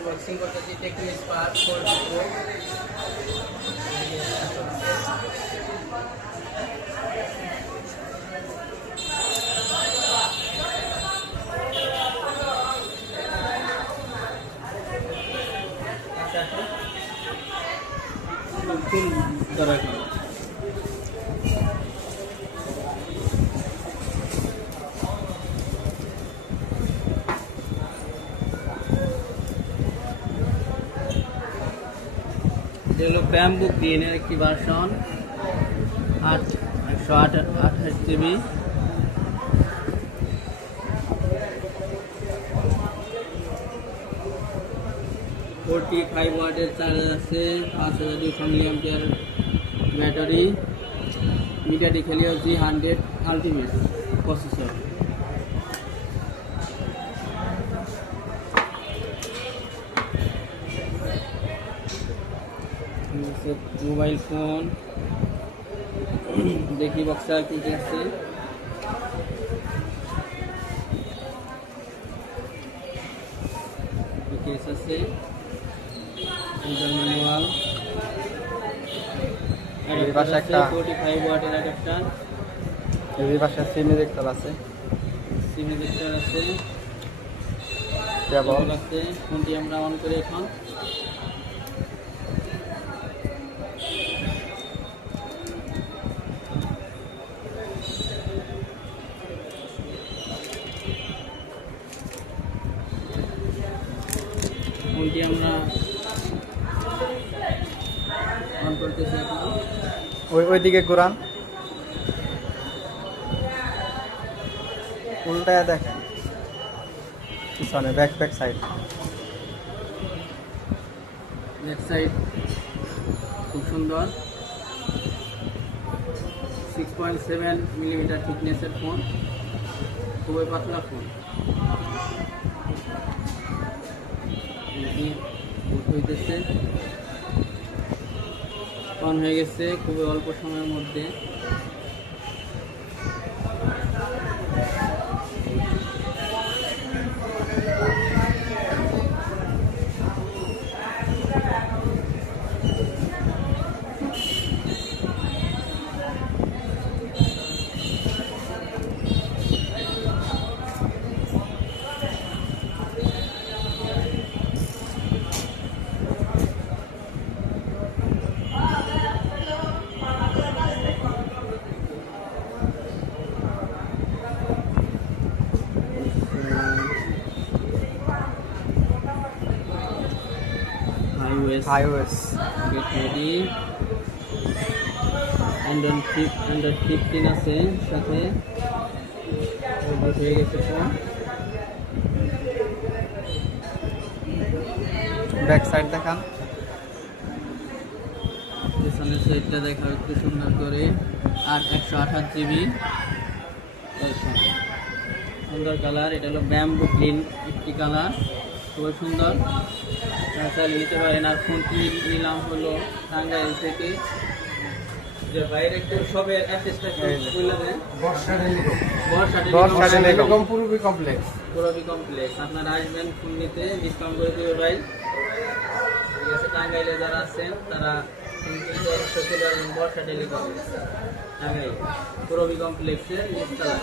Unboxing করতেছি Tecno Spark 4 pro. এটা হলো ব্যাম্বু গ্রিনের একটি ভার্সন 128 জিবি। 45 ওয়াটের চার্জার আছে, 5200 mAh battery, MediaTek Helio G100 ultimate processor. Mobile phone দেখি বক্সে কি কি আছে। কেস আছে, ম্যানুয়াল, এই পাশে একটা 45 ওয়াটের অ্যাডাপ্টার, এই পাশে সিমিজেক্টর আছে, সিমিজেক্টর আছে, কেবল আছে। ফোনটি আমরা অন করে এখন ফোনটি আমরা অন করতেছি এখন। ওইদিকে ঘুরান, উল্টায় দেখেন পিছনে ব্যাক সাইড। ব্যাক সাইড খুব সুন্দর, 6.7 মিলিমিটার থিকনেসের ফোন, খুবই পাতলা ফোন। হইতেছে অন হয়ে গেছে খুবই অল্প সময়ের মধ্যে। iOS get ready, Android 15 আছে সাথে, হয়ে গেছে ফোন। ব্যাক সাইড দেখান, পিছনের সাইডটা দেখা একটু সুন্দর করে। আর 128 জিবি, সুন্দর কালার। এটা হলো ব্যাম্বু গ্রিন একটি কালার, খুবই সুন্দর, চালিয়ে নিতে পারেন। আর ফোনটি নিলাম হলো টাঙ্গাইল থেকে। যে বাইরে একটু সবে অ্যাড্রেসটা বলে দেন। বর্ষা টেলিকম পুরবি কমপ্লেক্স। আপনারা আসবেন ফোন নিতে, ডিসকাউন্ট করে দেবে ভাই। ঠিক আছে, টাঙ্গাইলে যারা আছেন তারা অবশ্যই চলে আসবেন বর্ষা টেলিকম টাঙ্গাইল পুরবি কমপ্লেক্সের নিচতলায়।